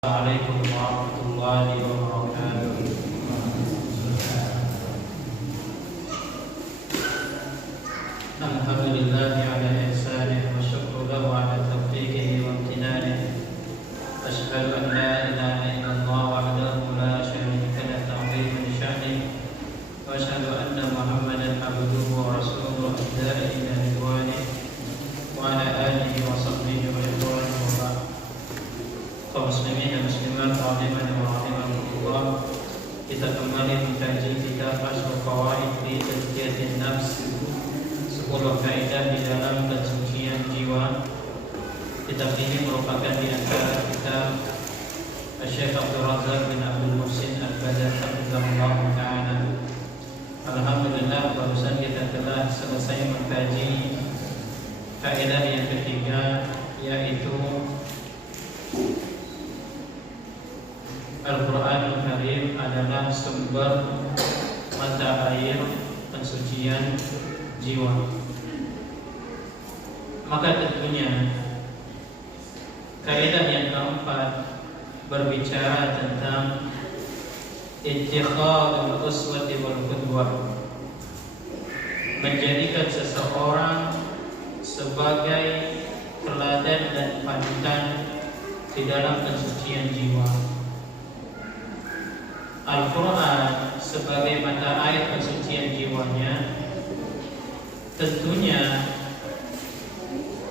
Assalamualaikum warahmatullahi wabarakatuh. Alhamdulillahi ala ihsanihi wa syukru lahu ala taufiqihi wa imtinanihi. Asyhadu an la ilaha illallah wahdahu la syarika lahu ta'ziman li sya'nihi wa asyhadu anna Muhammadan abduhu wa rasuluhu ad-da'i ila ridwanihi wa ala alihi wa sahbihi wa ridwanihi wa ba'd. Kaum muslimin dan muslimat rahimani wa rahimakumullah, kita kembali mengkaji kitab Ashrul Fawaid fi Tazkiyatin Nafs, 10 kaidah di dalam pensucian jiwa. Kitab ini merupakan di antara kitab Syekh Abdul Razak bin Abdul Muhsin Al-Badr hafizahullah ta'ala. Alhamdulillah, barusan kita telah selesai mengkaji kaidah yang ketiga, yaitu Al-Quranul Karim adalah sumber mata air pensucian jiwa. Maka tentunya kaidah yang keempat berbicara tentang ittikhadul uswati wal qudwah, menjadikan seseorang sebagai teladan dan panutan di dalam pensucian jiwa. Al-Quran sebagai mata air pensucian jiwanya, tentunya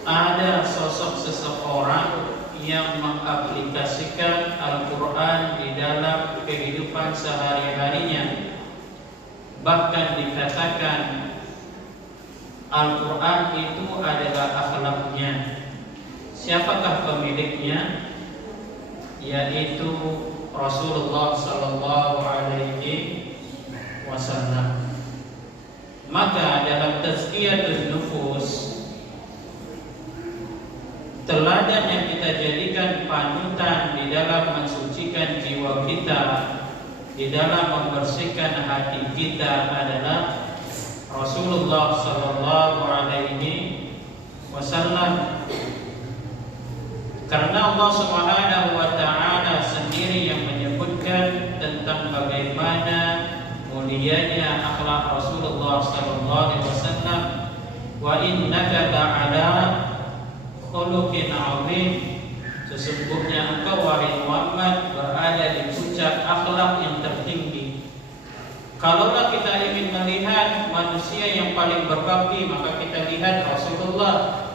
ada sosok seseorang yang mengaplikasikan Al-Quran di dalam kehidupan sehari-harinya. Bahkan dikatakan Al-Quran itu adalah akhlaknya. Siapakah pemiliknya? Yaitu Rasulullah sallallahu alaihi wasallam. Maka dalam tazkiyatun nufus, teladan yang kita jadikan panutan di dalam mensucikan jiwa kita, di dalam membersihkan hati kita adalah Rasulullah sallallahu alaihi wasallam. Karena Allah Subhanahu wa ta'ala sendiri yang menyebutkan tentang bagaimana mulianya akhlak Rasulullah sallallahu alaihi wasallam, wa innaka la'ala khuluqin 'azim, sesungguhnya engkau wahai Muhammad berada di puncak akhlak yang tertinggi. Kalaulah kita ingin melihat manusia yang paling berbakti, maka kita lihat Rasulullah.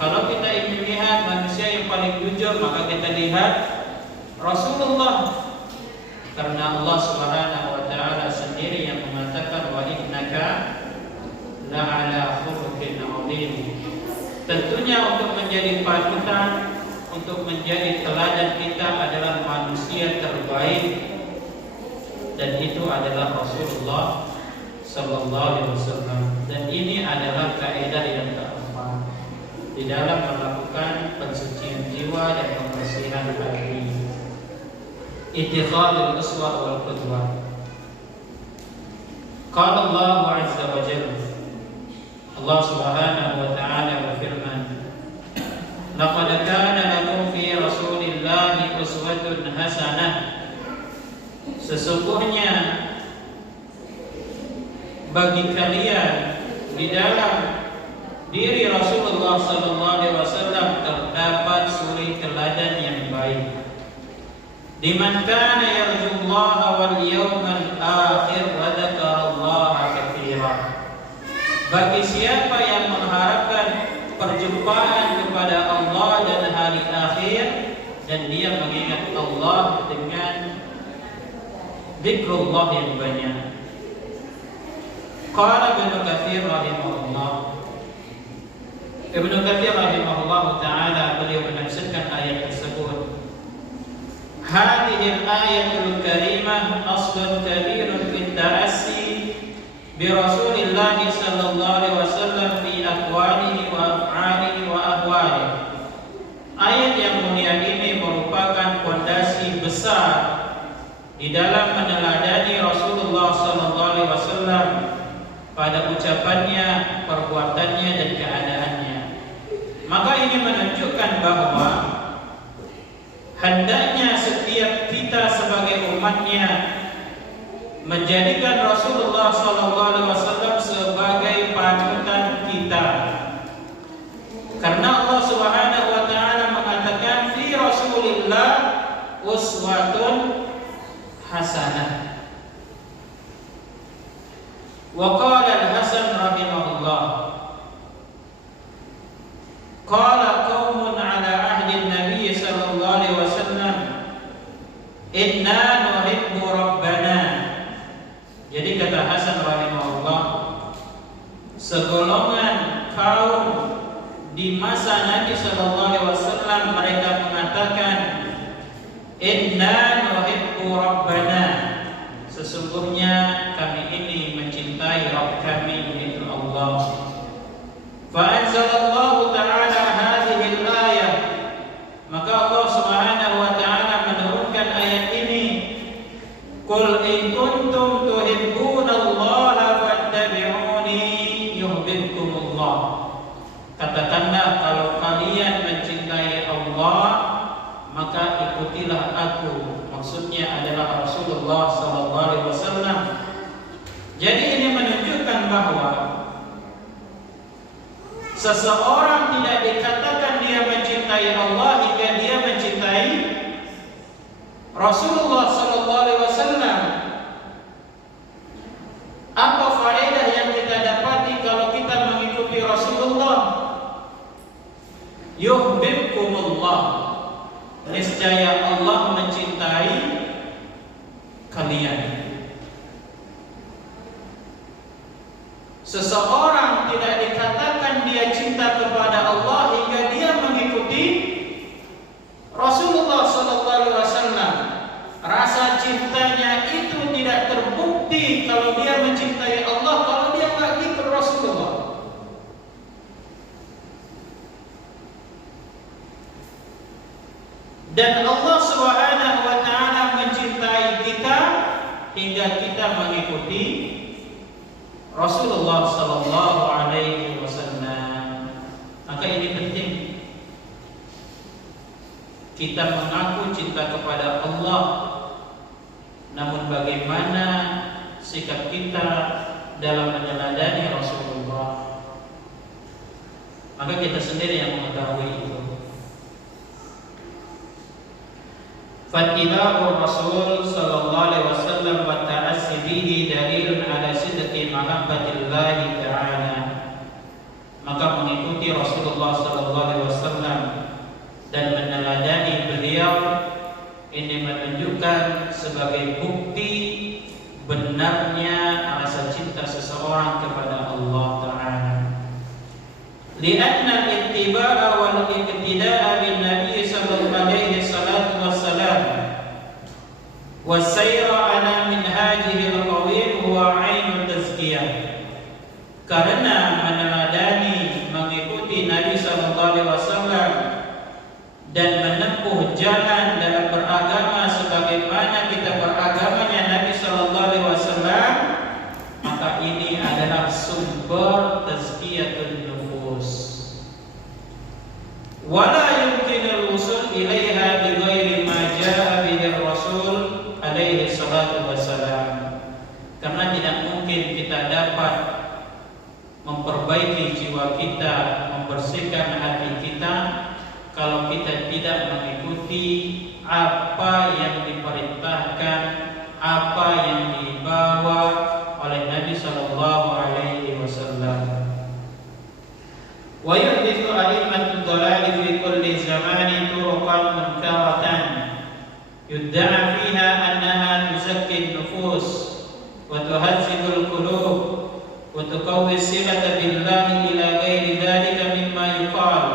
Kalau kita ingin lihat manusia yang paling jujur, maka kita lihat Rasulullah. Karena Allah Subhanahu wa ta'ala sendiri yang mengatakan wa innaka la'ala khuluqin 'azim. Tentunya untuk menjadi panutan, untuk menjadi teladan kita adalah manusia terbaik, dan itu adalah Rasulullah sallallahu alaihi wasallam. Dan ini adalah kaidah yang keempat di dalam melakukan pensucian jiwa dan pembersihan hati. Ittikhadul uswah wal qudwah. Qala Allah azza wa jalla, Allah Subhanahu wa ta'ala berfirman, laqad kana lakum fi rasulillahi uswatun hasanah. Sesungguhnya bagi kalian di dalam diri Rasulullah sallallahu alaihi wasallam terdapat suri teladan yang baik. Liman kana yarjullaha wal yawmal akhir wa dzakarallaha katsiran. Bagi siapa yang mengharapkan perjumpaan kepada Allah dan hari akhir, dan dia mengingat Allah dengan zikrullah yang banyak. Qala Ibnu Katsir rahimahullah, Ibnu Katsir rahimahullah ta'ala beliau menafsirkan ayat tersebut, hadhihi al-ayatul karimah aslun kabirun fi ta'assi bi Rasulillah sallallahu alaihi wasallam fi aqwalihi wa af'alihi wa ahwalihi. Ayat yang mulia ini merupakan fondasi besar di dalam meneladani Rasulullah sallallahu alaihi wasallam pada ucapannya, perbuatannya dan keadaannya. Maka ini menunjukkan bahwa hendaknya umatnya menjadikan Rasulullah SAW sebagai panutan kita. Karena Allah Subhanahu wa taala mengatakan fi Rasulillah uswatun hasanah. Wa qala Al-Hasan rahimahullah, qala qaumun ala ahdi Nabi sallallahu alaihi wasallam, inna nuhibbu rabbana. Jadi kata Hasan rahimahullah, segolongan kaum di masa Nabi sallallahu alaihi wasallam mereka mengatakan, inna nuhibbu rabbana, sesungguhnya kami ini mencintai Rabb kami, yaitu Allah. Fa anzalallahu ta'ala hadhihi al-ayah, maka Allah Subhanahu wa ta'ala menurunkan ayat ini, qul in kuntum tuhibbunallaha fattabi'uni yuhibbukumullah. Katakanlah, kalau kalian mencintai Allah, maka ikutilah aku. Maksudnya adalah Rasulullah sallallahu alaihi wasallam. Jadi ini menunjukkan bahwa seseorang tidak dikatakan dia mencintai Allah hingga dia mencintai Rasulullah sallallahu alaihi wasallam. Apa faedah yang kita dapati kalau kita mengikuti Rasulullah? Yuhibbukumullah, niscaya Allah mencintai kalian. Seseorang tidak dikatakan dia cinta kepada Allah hingga dia mengikuti Rasulullah sallallahu alaihi wasallam. Rasa cintanya itu tidak terbukti kalau dia mencintai Allah kalau dia enggak ikut Rasulullah. Dan Allah Subhanahu wa taala mencintai kita hingga kita mengikuti Rasulullah sallallahu alaihi wasallam. Maka ini penting. Kita mengaku cinta kepada Allah, namun bagaimana sikap kita dalam meneladani Rasulullah? Maka kita sendiri yang mengetahui itu. Fattiba'ur Rasul sallallahu alaihi wasallam wa ta'assi bihi dalilun ala sidqi mahabbatillahi ta'ala. Maka mengikuti Rasulullah sallallahu alaihi wasallam dan meneladani beliau ini menunjukkan sebagai bukti benarnya rasa cinta seseorang kepada Allah Ta'ala. Lianna al-ittiba'a wal iqtida'a bin Nabi sallallahu alaihi wasallam wasayra ala minhajihi al-qawim huwa 'ainut tazkiyah. Karena meneladani mengikuti Nabi sallallahu alaihi wasallam dan menempuh jalan dalam beragama sebagaimana kita beragamanya Nabi sallallahu alaihi wasallam, maka ini adalah sumber tazkiyatun nufus. Wala yumkinul wusul ilaiha bighairi ma jaa bihi Rasul alaihi salatu wassalam. Karena tidak mungkin kita dapat memperbaiki jiwa kita, membersihkan hati kita kalau kita tidak mengikuti apa yang diperintahkan, apa yang dibawa oleh Nabi sallallahu alaihi wasallam. Wa yuhdithu a'immatud dhalal fi kulli zamanin turuqan munkaratan yudda'a fiha annaha tuzakki an-nufus wa tuhazzibul qulub wa tuqawwi as-silata billahi ila ghairi dhalika mimma yuqal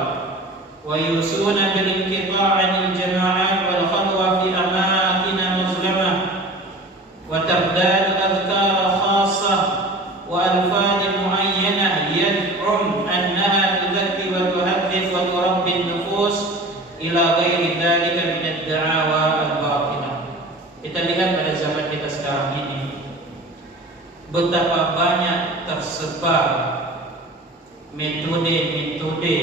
wa yusuna bil inqita' 'anil jama'at wal khadwa fi amakin muslimah wa tabdal adhkar khassah wa alfaz muayyanah yad'um annaha tudakki wa tuhaddith wa turabbi an-nufus ila ghairi dhalika min ad-da'awa al-batilah. Kita lihat pada zaman kita sekarang ini betapa banyak tersebar metode-metode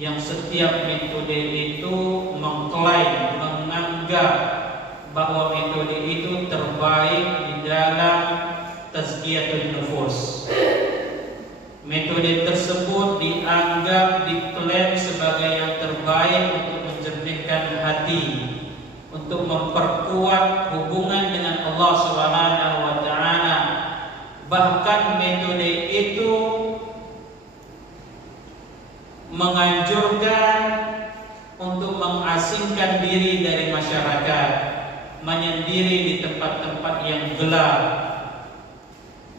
yang setiap metode itu mengklaim, menganggap bahwa metode itu terbaik di dalam tazkiyatun nufus. Metode tersebut dianggap, diklaim sebagai yang terbaik untuk menjernihkan hati, untuk memperkuat hubungan dengan Allah Subhanahu wa taala. Bahkan metode itu menganjurkan untuk mengasingkan diri dari masyarakat, menyendiri di tempat-tempat yang gelap,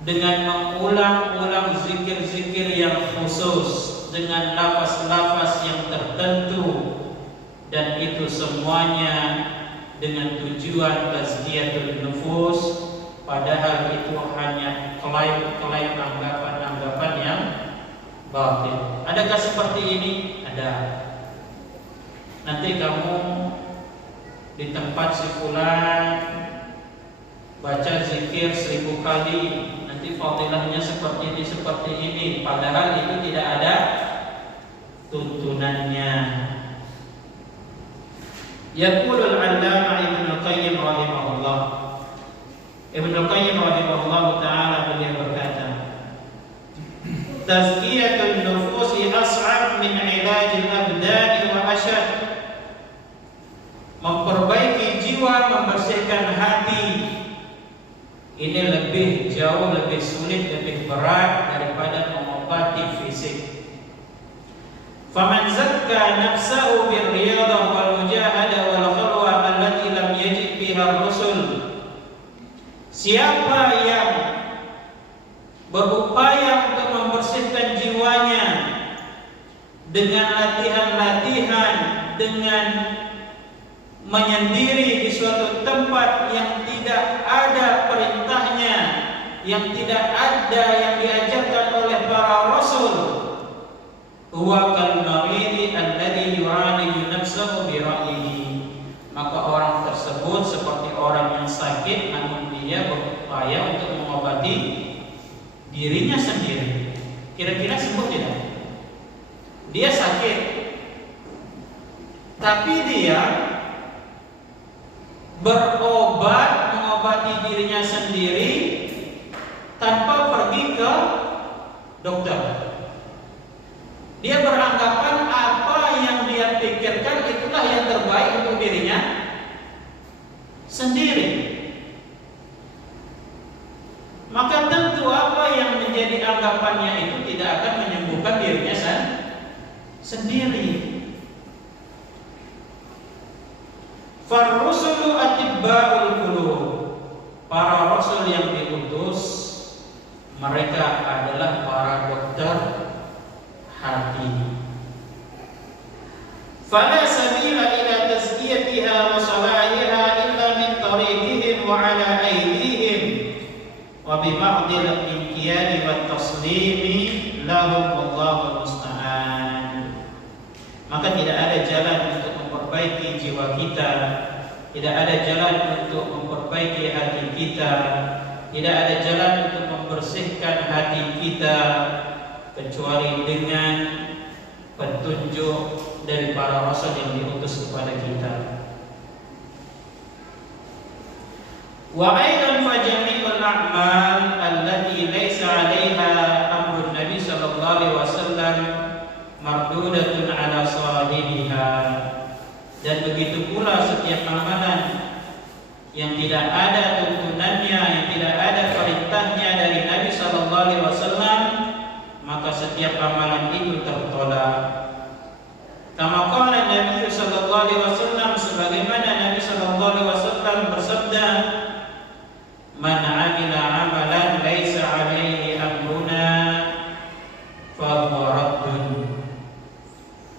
dengan mengulang-ulang zikir-zikir yang khusus, dengan lafaz-lafaz yang tertentu, dan itu semuanya dengan tujuan tazkiyatun nufus, padahal itu hanya klaim-klaim anggapan-anggapan yang batil. Adakah seperti ini? Ada. Nanti kamu di tempat si fulan baca zikir 1000 kali, nanti fadilahnya seperti ini, padahal itu tidak ada tuntunannya. Yaqulul 'allamah Ibnu Qayyim rahimahullah. Ibnu Qayyim rahimahullah taala beliau berkata, tazkiyatun nufusi as'ab min 'ilajil abdani wa ashad. Memperbaiki jiwa, membersihkan hati, ini jauh lebih sulit, lebih berat daripada mengobati fisik. Faman zakka nafsahu birriyadah wal mujahadah wal khalwah allati lam yajid biha rusul. Siapa yang berupaya untuk membersihkan jiwanya dengan latihan-latihan, dengan menyendiri di suatu tempat yang tidak ada perintahnya, yang tidak ada yang diajarkan oleh para rasul, huwa kal maridi alladhi yu'aliju nafsahu bi ra'yihi. Maka orang tersebut seperti orang yang sakit, namun dia berupaya untuk mengobati dirinya sendiri. Kira-kira sembuh tidak? Dia sakit, tapi dia berobat, mengobati dirinya sendiri tanpa pergi ke dokter. Dia beranggapan apa yang dia pikirkan itulah yang terbaik untuk dirinya sendiri. Maka tentu apa yang menjadi anggapannya itu tidak akan menyembuhkan dirinya sendiri. Farrusulu atibba'ul qulub. Para rasul yang diutus, mereka adalah para dokter hati. Fala sabila ila tazkiyatiha wa salahiha illa min tariqihim wa ala aydihim wa bi ba'dil inqiyadi wat taslimi lahum wallahu musta'an. Maka tidak ada jalan untuk memperbaiki jiwa kita, tidak ada jalan untuk memperbaiki hati kita, tidak ada jalan untuk membersihkan hati kita kecuali dengan petunjuk dari para rasul yang diutus kepada kita. Wa aidan fa jami'ul a'mal allati laysa 'alaiha amrun nabi sallallahu alaihi wasallam mardudatun 'ala sahibiha. Dan begitu pula setiap amalan yang tidak ada tuntunannya, yang tidak ada perintahnya dari Nabi sallallahu alaihi wasallam, maka setiap amalan itu tertolak. Kama qala Nabi sallallahu alaihi wasallam, sebagaimana Nabi sallallahu alaihi wasallam bersabda, man 'amila 'amalan laisa 'alaihi amruna fa huwa raddun.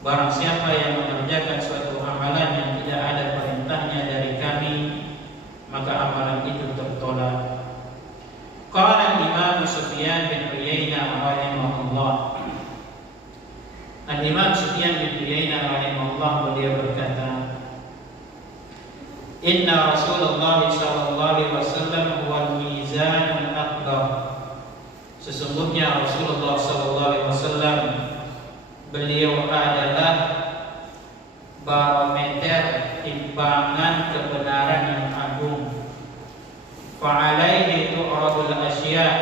Barang siapa yang mengerjakan suatu amalan yang tidak ada perintahnya dari kami, maka amalan itu tertolak. Qala Imam Sufyan bin Uyainah rahimahullah. Al-Imam Sufyan bin Uyainah rahimahullah beliau berkata, Inna Rasulullah sallallahu alaihi wasallam huwal mizanul akbar. Sesungguhnya Rasulullah sallallahu alaihi wasallam beliau adalah barometer timbangan kebenaran yang fa'alaihi tu'radul asya',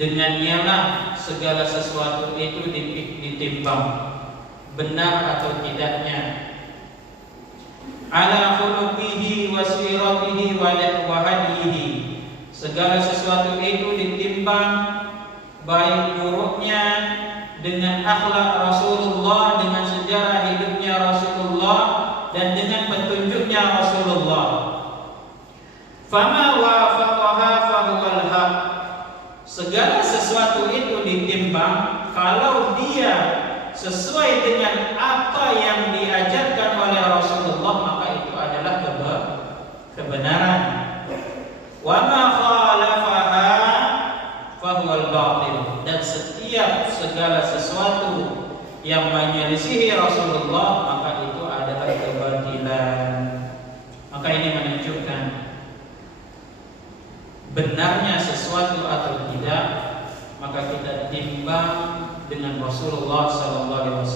dengannya lah segala sesuatu itu ditimbang benar atau tidaknya. Ala khuluqihi wa siratihi wa hadihi, segala sesuatu itu ditimbang baik buruknya dengan akhlak Rasulullah, dengan sejarah hidupnya Rasulullah, dan dengan petunjuknya Rasulullah. Fama wafaqaha fahuwal haq, segala sesuatu itu ditimbang kalau dia sesuai dengan apa yang diajarkan oleh Rasulullah, maka itu adalah kebenaran. Wa ma khalafaha fahuwal batil, dan setiap segala sesuatu yang menyelisihi Rasulullah maka itu adalah kebatilan. Maka ini menunjukkan benarnya sesuatu atau tidak, maka kita timbang dengan Rasulullah SAW.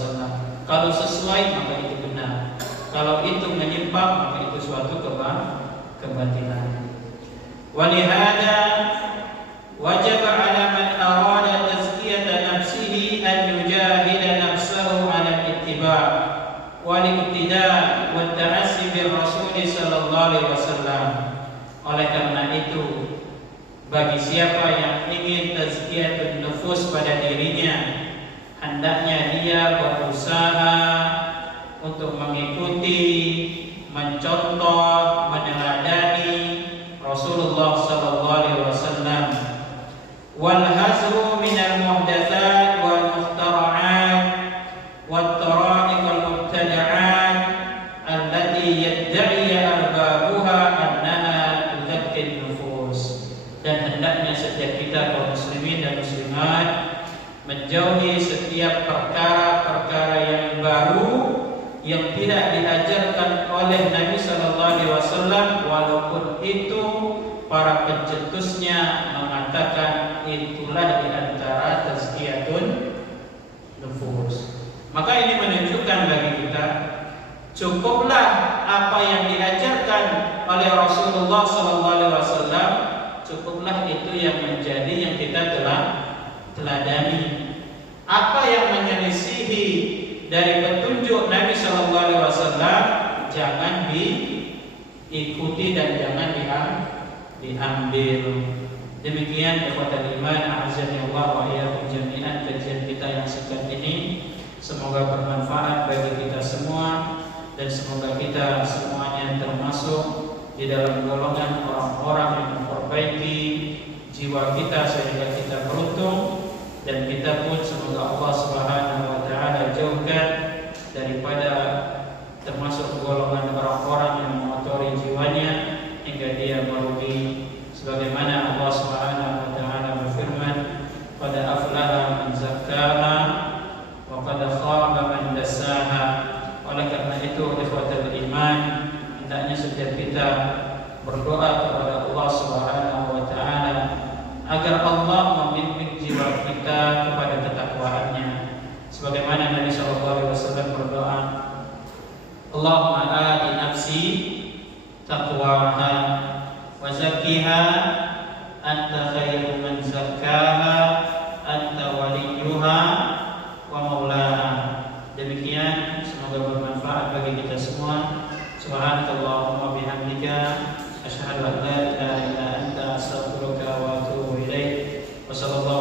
Kalau sesuai maka itu benar, kalau itu menyimpang maka itu suatu kebatilan. Walihada wajib ala man arada tazkiyata nafsihi an yujahida nafsahu ala ittiba' wal iqtida' wa ta'assi bir Rasul sallallahu alaihi wasallam. Oleh karena itu, bagi siapa yang ingin tazkiyatun nufus pada dirinya, hendaknya dia berusaha untuk mengikuti, mencontoh, meneladani Rasulullah sallallahu alaihi wasallam. Wal hazru minal muhdatsat wal mukhtara'at wat tara'iq al mubtada'at allati yad'i arbabuha annaha tuzakkir nufus. Dan hendaknya setiap kita kaum muslimin dan muslimat menjauhi setiap perkara-perkara yang baru yang tidak diajarkan oleh Nabi sallallahu alaihi wasallam, walaupun itu para pencetusnya mengatakan itulah di antara tazkiyatun nufus. Maka ini menunjukkan bagi kita, cukuplah apa yang diajarkan oleh Rasulullah sallallahu alaihi wasallam, cukuplah itu yang menjadi yang kita telah teladani. Apa yang menyelisihi dari petunjuk Nabi sallallahu alaihi wasallam jangan diikuti dan jangan diambil. Demikian ikhwatal iman, a'azzani Allah wa iyyakum jami'an, kajian kita yang singkat ini semoga bermanfaat bagi kita semua, dan semoga kita semuanya termasuk di dalam golongan orang-orang yang memperbaiki jiwa kita sehingga kita beruntung, dan kita pun semoga Allah Subhanahu wa taala jauhkan daripada termasuk golongan orang-orang yang mengotori jiwanya hingga dia merugi. Sebagaimana Allah Subhanahu wa taala berfirman, qad aflaha man zakkaha wa qad khaba man dassaha. Oleh karena itu ikhwatul iman, hendaknya setiap kita berdoa kepada Allah Subhanahu wa taala agar Allah membimbing jiwa kita kepada ketakwaannya. Sebagaimana Nabi sallallahu alaihi wasallam berdoa, Allahumma ati nafsi taqwaha wa zakkiha anta khairu man zakkaha anta waliyuha wa maulaha. Demikian, semoga bermanfaat bagi kita semua. Subhanakallahumma bihamdika asyhadu an la ilaha illa anta astaghfiruka wa atubu ilaik. Wassallallahu